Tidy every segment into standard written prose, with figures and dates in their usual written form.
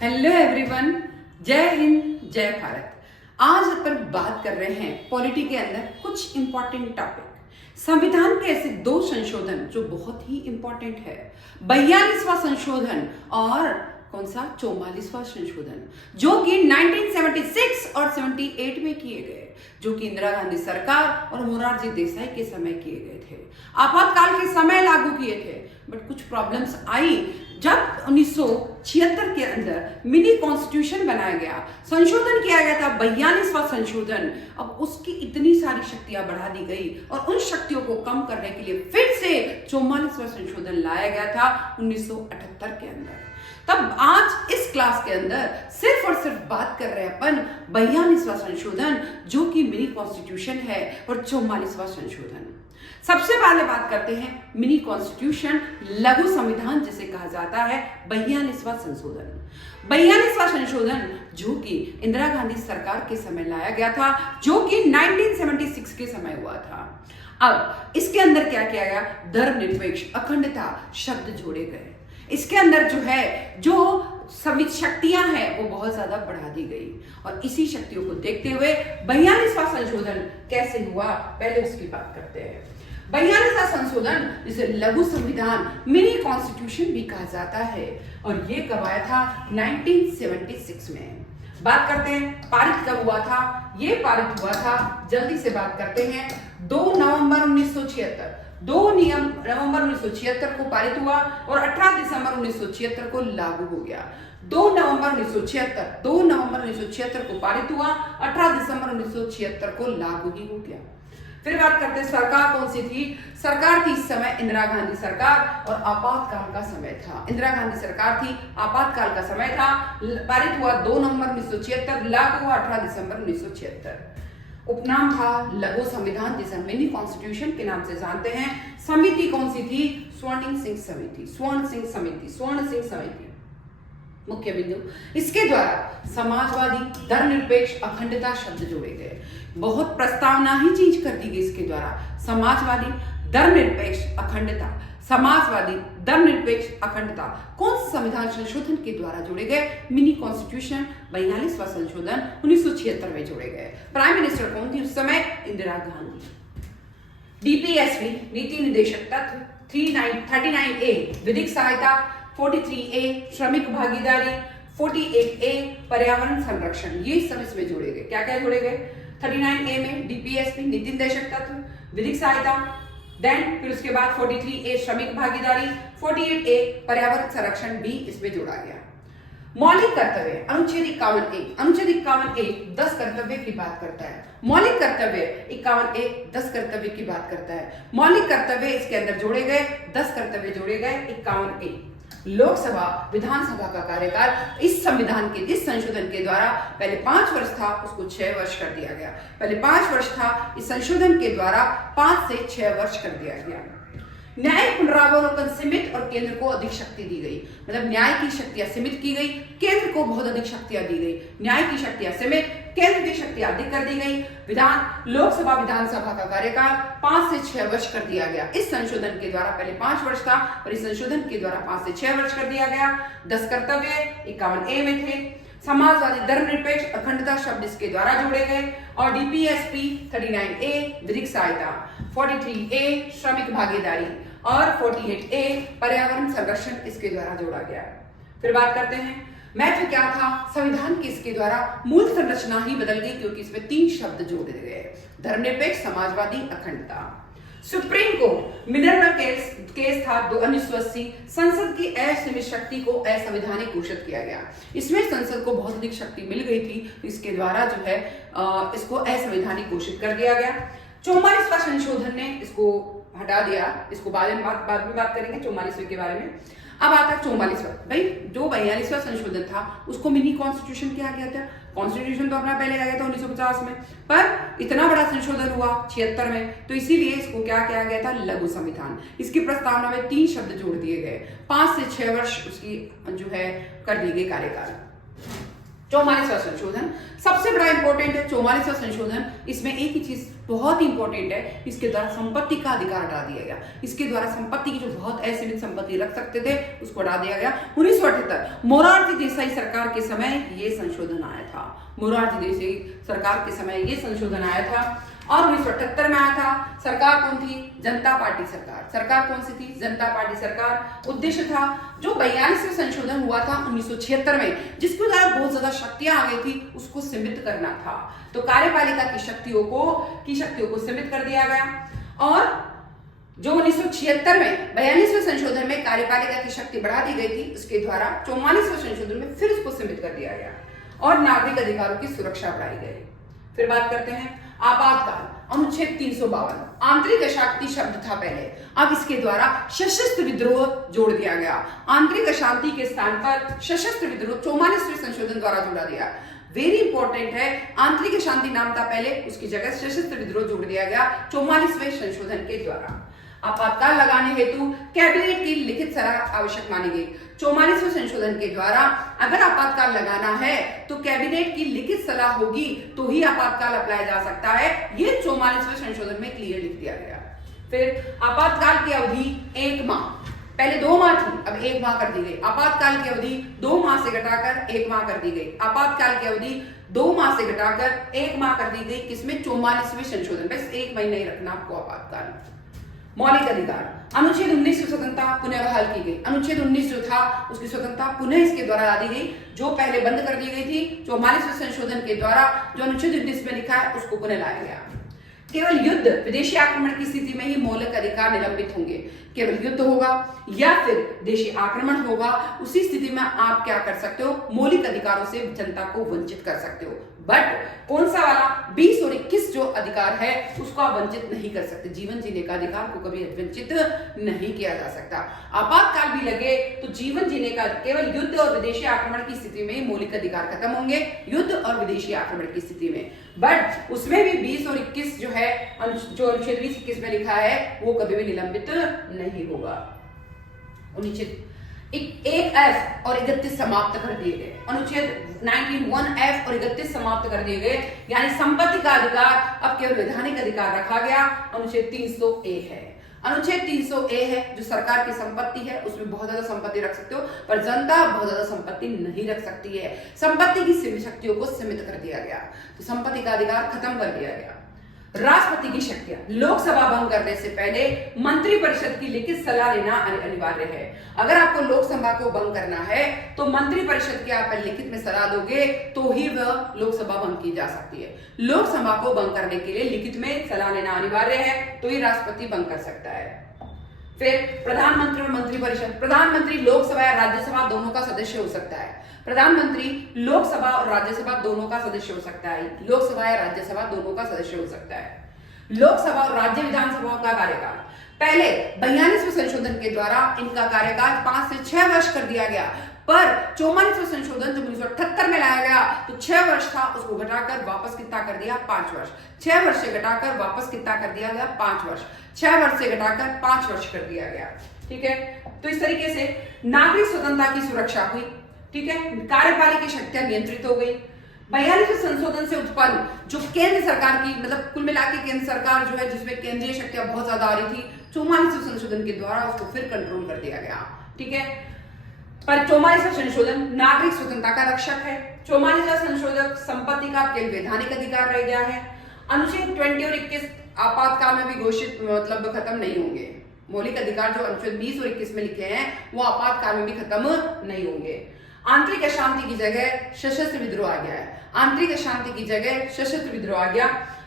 Hello everyone, जय हिंद जय भारत। आज अपन बात कर रहे हैं पॉलिटी के अंदर कुछ इंपॉर्टेंट टॉपिक। संविधान के ऐसे दो संशोधन जो बहुत ही इंपॉर्टेंट है, 42वां संशोधन और कौन सा 44वां संशोधन, जो कि 1976 और 78 में किए गए, जो कि इंदिरा गांधी सरकार और मोरारजी देसाई के समय किए गए थे। आपातकाल के समय लागू किए थे, बट कुछ प्रॉब्लम्स आई जब 1976 के अंदर मिनी कॉन्स्टिट्यूशन बनाया गया, संशोधन किया गया था 42वां संशोधन। अब उसकी इतनी सारी शक्तियां बढ़ा दी गई और उन शक्तियों को कम करने के लिए फिर से 44वां संशोधन लाया गया था 1978 के अंदर। तब आज इस क्लास के अंदर सिर्फ और सिर्फ बात कर रहे हैं अपन 42वां संशोधन, जो कि मिनी कॉन्स्टिट्यूशन है, और 44वां संशोधन। सबसे पहले बात करते हैं मिनी कॉन्स्टिट्यूशन, लघु संविधान जिसे कहा जाता है, 42वां संशोधन। 42वां संशोधन जो कि इंदिरा गांधी सरकार के समय लाया गया था, जो कि 1976 के समय हुआ था। अब इसके अंदर क्या किया गया, धर्मनिरपेक्ष अखंडता शब्द जोड़े गए। इसके अंदर जो सभी शक्तियां हैं वो बहुत ज्यादा बढ़ा दी गई, और इसी शक्तियों को देखते हुए 42वां संशोधन कैसे हुआ, पहले उसकी बात करते हैं। 42वां संशोधन जिसे लघु संविधान, मिनी कॉन्स्टिट्यूशन भी कहा जाता है, और ये कब आया था, 1976 में। बात करते हैं पारित कब हुआ था। ये पारित हुआ था, जल्दी से बात करते हैं, 2 नवंबर 1976। 2 नवंबर 1976 को पारित हुआ और 18 दिसंबर 1976 को लागू हो गया। 2 नवंबर 1976 को पारित हुआ, 18 दिसंबर 1976 को लागू ही हो गया। फिर बात करते हैं सरकार कौन सी थी। सरकार थी इस समय इंदिरा गांधी सरकार, और आपातकाल का समय था। इंदिरा गांधी सरकार थी, आपातकाल का समय था। पारित हुआ 2 नवंबर 1976, लागू हुआ 18 दिसंबर 1976। उपनाम था लघु संविधान, जिसे मिनी कॉन्स्टिट्यूशन के नाम से जानते हैं। समिति कौन सी थी, स्वर्ण सिंह समिति मुख्य बिंदु। इसके द्वारा समाजवादी, धर्मनिरपेक्ष अखंडता शब्द जोड़े गए। बहुत प्रस्तावना ही चेंज कर दी गई इसके द्वारा। समाजवादी, धर्मनिरपेक्ष अखंडता, समाजवादी, धर्मनिरपेक्ष अखंडता कौन से संविधान संशोधन के द्वारा जोड़े गए, मिनी कॉन्स्टिट्यूशन 42वां संशोधन 1976 में जोड़े गए। प्राइम मिनिस्टर कौन थी उस समय, इंदिरा गांधी। डीपीएसपी नीति निर्देशक तत्व, 39A विधिक सहायता, 43A श्रमिक भागीदारी, 48A पर्यावरण संरक्षण, ये सब इसमें जोड़े गए। क्या क्या जोड़े गए, 39A में डीपीएसपी नीति निर्देशक तत्व, विधिक सहायता, देन फिर उसके बाद 43A श्रमिक भागीदारी, 48A पर्यावरण संरक्षण भी इसमें जोड़ा गया। मौलिक कर्तव्य, अनुच्छेद 51A 10 कर्तव्य की बात करता है। मौलिक कर्तव्य 51A 10 कर्तव्य की बात करता है। मौलिक कर्तव्य इसके अंदर जोड़े गए, 10 कर्तव्य जोड़े गए 51A। लोकसभा विधानसभा का कार्यकाल इस संविधान के, इस संशोधन के द्वारा पहले 5 वर्ष था, उसको 6 वर्ष कर दिया गया। पहले 5 वर्ष था, इस संशोधन के द्वारा 5 से 6 वर्ष कर दिया गया। न्यायिक पुनरावलोकन सीमित और केंद्र को अधिक शक्ति दी गई। मतलब न्याय की शक्तियां सीमित की गई, केंद्र को बहुत अधिक शक्तियां दी गई। न्याय की शक्तियां सीमित, केंद्र की शक्तियां अधिक कर दी गई। लोकसभा विधानसभा का कार्यकाल 5 से 6 वर्ष कर दिया गया। इस संशोधन के द्वारा पहले 5 वर्ष था, और इस संशोधन के द्वारा 5 से 6 वर्ष कर दिया गया। 10 कर्तव्य 51A में थे। समाजवादी, धर्मनिरपेक्ष अखंडता शब्द इसके द्वारा जोड़े गए, और डीपीएसपी 39A विधिक सहायता, 43A श्रमिक भागीदारी और 48A पर्यावरण संरक्षण इसके द्वारा जोड़ा गया। फिर बात करते हैं महत्व क्या था संविधान के। इसके द्वारा मूल संरचना ही बदल गई, क्योंकि इसमें 3 शब्द जोड़े गए, धर्मनिरपेक्ष, समाजवादी, अखंडता। सुप्रीम कोर्ट मिनर्वा केस था 1980। संसद की असीमित शक्ति को असंवैधानिक घोषित किया गया। इसमें संसद को बहुत अधिक शक्ति मिल गई थी, इसके द्वारा जो है इसको असंवैधानिक घोषित कर दिया गया। 44वां संशोधन ने इसको हटा दिया, इसको बाद में बात करेंगे 44वें के बारे में। अब आता है 44वां। भाई जो 42वां संशोधन था उसको मिनी कॉन्स्टिट्यूशन किया गया था। कॉन्स्टिट्यूशन तो अपना पहले आ गया था 1950 में, पर इतना बड़ा संशोधन हुआ 76 में, तो इसीलिए इसको क्या किया गया था, लघु संविधान। इसकी प्रस्तावना में 3 शब्द जोड़ दिए गए। 5 से 6 वर्ष उसकी जो है कर दी गई कार्यकाल। 44वां संशोधन सबसे बड़ा इंपॉर्टेंट है। 44वां संशोधन, इसमें एक ही चीज बहुत इंपॉर्टेंट है, इसके द्वारा संपत्ति का अधिकार हटा दिया गया। इसके द्वारा संपत्ति की जो बहुत असीमित संपत्ति रख सकते थे उसको हटा दिया गया। 1978 मोरारजी देसाई सरकार के समय ये संशोधन आया था। मोरारजी देसाई सरकार के समय ये संशोधन आया था। और 1978 में आया था। सरकार कौन थी? जनता पार्टी सरकार। सरकार कौन सी थी? जनता पार्टी सरकार। उद्देश्य था जो 42वें संशोधन हुआ था 1976 में, जिसके द्वारा बहुत ज्यादा शक्तियां आ गई थी, उसको सीमित करना था। तो कार्यपालिका की शक्तियों को सीमित कर दिया गया। और जो 1976 में 42वें संशोधन में कार्यपालिका की शक्ति बढ़ा दी गई थी, उसके द्वारा 44वें संशोधन में फिर उसको सीमित कर दिया गया और नागरिक अधिकारों की सुरक्षा बढ़ाई गई। फिर बात करते हैं आपातकाल। अनुच्छेद 352 आंतरिक अशांति शब्द था पहले, अब इसके द्वारा सशस्त्र विद्रोह जोड़ दिया गया। आंतरिक अशांति के स्थान पर सशस्त्र विद्रोह 44वें संशोधन द्वारा जोड़ा दिया। वेरी इंपॉर्टेंट है, आंतरिक अशांति नाम था पहले, उसकी जगह सशस्त्र विद्रोह जोड़ दिया गया 44वें संशोधन के द्वारा। आपातकाल लगाने हेतु कैबिनेट की लिखित सलाह आवश्यक मानी गई। 44वें संशोधन के द्वारा अगर आपातकाल लगाना है तो कैबिनेट की लिखित सलाह होगी तो ही आपातकाल अप्लाई जा सकता है। ये 44वें संशोधन में क्लियर लिख दिया गया। फिर आपातकाल की अवधि 1 माह, पहले 2 माह थी, अब 1 माह कर दी गई। आपातकाल की अवधि 2 माह से घटाकर 1 माह कर दी गई। आपातकाल की अवधि 2 माह से घटाकर 1 माह कर दी गई। किसमें? 44वें संशोधन। बस 1 महीना ही रखना आपको आपातकाल। मौलिक अधिकार, अनुच्छेद 19 की स्वतंत्रता पुनः बहाल की गई। अनुच्छेद 19 जो था उसकी स्वतंत्रता पुनः इसके द्वारा ला दी गई, जो पहले बंद कर दी गई थी। 44वें संशोधन के द्वारा जो अनुच्छेद 19 में लिखा है उसको पुनः लाया गया। केवल युद्ध, विदेशी आक्रमण की स्थिति में ही मौलिक अधिकार निलंबित होंगे। केवल युद्ध होगा या फिर विदेशी आक्रमण होगा, उसी स्थिति में आप क्या कर सकते हो? मौलिक अधिकारों से जनता को वंचित कर सकते हो। बट कौन सा वाला 20 और 21 जो अधिकार है उसको आप वंचित नहीं कर सकते। जीवन जीने का अधिकार को कभी वंचित नहीं किया जा सकता। आपातकाल भी लगे तो जीवन जीने का, केवल युद्ध और विदेशी आक्रमण की स्थिति में मौलिक अधिकार खत्म होंगे, युद्ध और विदेशी आक्रमण की स्थिति में। बट उसमें भी 20 और 21 जो है, जो अनुच्छेद 20-21 में लिखा है वो कभी भी निलंबित नहीं होगा। अनुच्छेद 1F और 31 समाप्त कर दिए गए। अनुच्छेद 191F और 31 समाप्त कर दिए गए, यानी संपत्ति का अधिकार अब केवल वैधानिक अधिकार रखा गया। अनुच्छेद 300A है। अनुच्छेद 300A है जो सरकार की संपत्ति है, उसमें बहुत ज्यादा संपत्ति रख सकते हो, पर जनता बहुत ज्यादा संपत्ति नहीं रख सकती है। संपत्ति की शक्तियों को सीमित कर दिया गया, तो संपत्ति का अधिकार खत्म कर दिया गया। राष्ट्रपति की शक्तियां, लोकसभा भंग करने से पहले मंत्रिपरिषद की लिखित सलाह लेना अनिवार्य है। अगर आपको लोकसभा को भंग करना है तो मंत्रिपरिषद की आप लिखित में सलाह दोगे तो ही वह लोकसभा भंग की जा सकती है। लोकसभा को भंग करने के लिए लिखित में सलाह लेना अनिवार्य है, तो ही राष्ट्रपति भंग कर सकता है। फिर प्रधानमंत्री और मंत्रिपरिषद, प्रधानमंत्री लोकसभा या राज्यसभा दोनों का सदस्य हो सकता है। प्रधानमंत्री लोकसभा और राज्यसभा दोनों का सदस्य हो सकता है। लोकसभा या राज्यसभा दोनों का सदस्य हो सकता है। लोकसभा और राज्य विधानसभाओं का कार्यकाल, पहले 42वें संशोधन के द्वारा इनका कार्यकाल 5 से 6 वर्ष कर दिया गया, पर 44वें संशोधन जब 1978 में लाया गया तो 6 वर्ष था, उसको घटाकर वापस कितना कर दिया? 5 वर्ष। 6 वर्ष से घटाकर वापस कितना कर दिया गया? 5 वर्ष। 6 वर्ष से घटाकर 5 वर्ष कर दिया गया। ठीक है, तो इस तरीके से नागरिक स्वतंत्रता की सुरक्षा हुई। ठीक है, कार्यपालिका शक्तियां नियंत्रित हो गई। 42वें संशोधन से उत्पन्न जो केंद्र सरकार की, मतलब कुल मिला के केंद्र सरकार जो है जिसमें केंद्रीय शक्तियां बहुत ज्यादा आ रही थी, 44वें संशोधन के द्वारा उसको फिर कंट्रोल कर दिया गया। ठीक है, पर 44वां संशोधन नागरिक स्वतंत्रता का रक्षक है। 44वां संशोधन संपत्ति का केवल वैधानिक अधिकार रह गया है। अनुच्छेद 20 और 21 आपातकाल में भी घोषित, मतलब खत्म नहीं होंगे। मौलिक अधिकार जो अनुच्छेद 20 और 21 में लिखे हैं वो आपातकाल में भी खत्म नहीं होंगे। आंतरिक अशांति की जगह सशस्त्र विद्रोह आ गया है। आंतरिक अशांति की जगह सशस्त्र विद्रोह आ गया।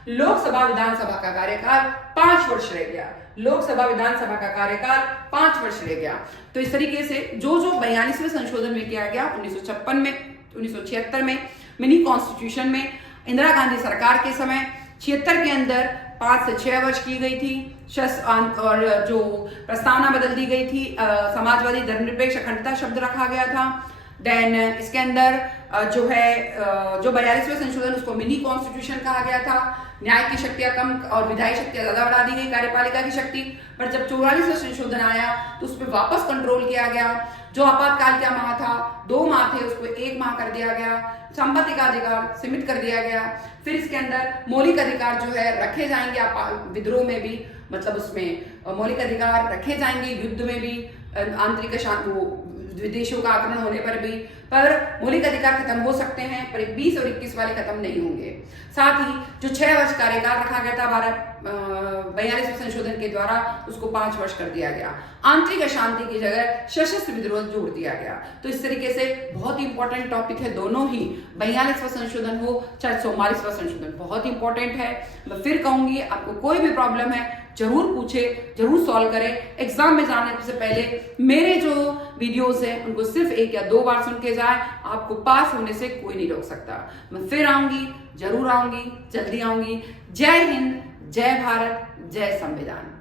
लोकसभा विधानसभा का कार्यकाल 5 वर्ष रह गया। लोकसभा विधानसभा का कार्यकाल 5 वर्ष रह गया। तो इस तरीके से जो 42वें संशोधन में किया गया, 1956 में, 1976 में, मिनी कॉन्स्टिट्यूशन में, इंदिरा गांधी सरकार के समय 76 के अंदर 5 से 6 वर्ष की गई थी। और जो प्रस्तावना बदल दी गई थी, समाजवादी धर्मनिरपेक्ष अखंडता शब्द रखा गया था। देन इसके अंदर जो है जो 42वें संशोधन उसको मिनी कॉन्स्टिट्यूशन कहा गया था। न्याय की शक्तियां कम और विधायी शक्तियां ज्यादा बढ़ा दी गई, कार्यपालिका की शक्ति। पर जब 44वां संशोधन आया तो उस पर वापस कंट्रोल किया गया। जो आपातकाल का माह था, 2 माह थे, उसको 1 माह कर कर दिया गया, संपत्ति का अधिकार सीमित कर दिया गया। फिर इसके अंदर मौलिक अधिकार जो है रखे जाएंगे, आप विद्रोह में भी मतलब उसमें मौलिक अधिकार रखे जाएंगे, युद्ध में भी, आंतरिक विदेशों का आक्रमण होने पर भी, पर मौलिक अधिकार खत्म हो सकते हैं, पर 20 और 21 वाले खत्म नहीं होंगे। साथ ही जो 6 वर्ष कार्यकाल रखा गया था 42वें संशोधन के द्वारा, उसको 5 वर्ष कर दिया गया। आंतरिक अशांति की जगह सशस्त्र विद्रोह जोड़ दिया गया। तो इस तरीके से बहुत इंपॉर्टेंट टॉपिक है दोनों ही, 42वां संशोधन हो चाहे 44वां संशोधन, बहुत इंपॉर्टेंट है। मैं फिर कहूंगी, आपको कोई भी प्रॉब्लम है जरूर पूछे, जरूर सॉल्व करें। एग्जाम में जाने से पहले मेरे जो वीडियोस हैं उनको सिर्फ 1 या 2 बार सुन के जाए, आपको पास होने से कोई नहीं रोक सकता। मैं फिर आऊंगी, जरूर आऊंगी, जल्दी आऊंगी। जय हिंद, जय भारत, जय संविधान।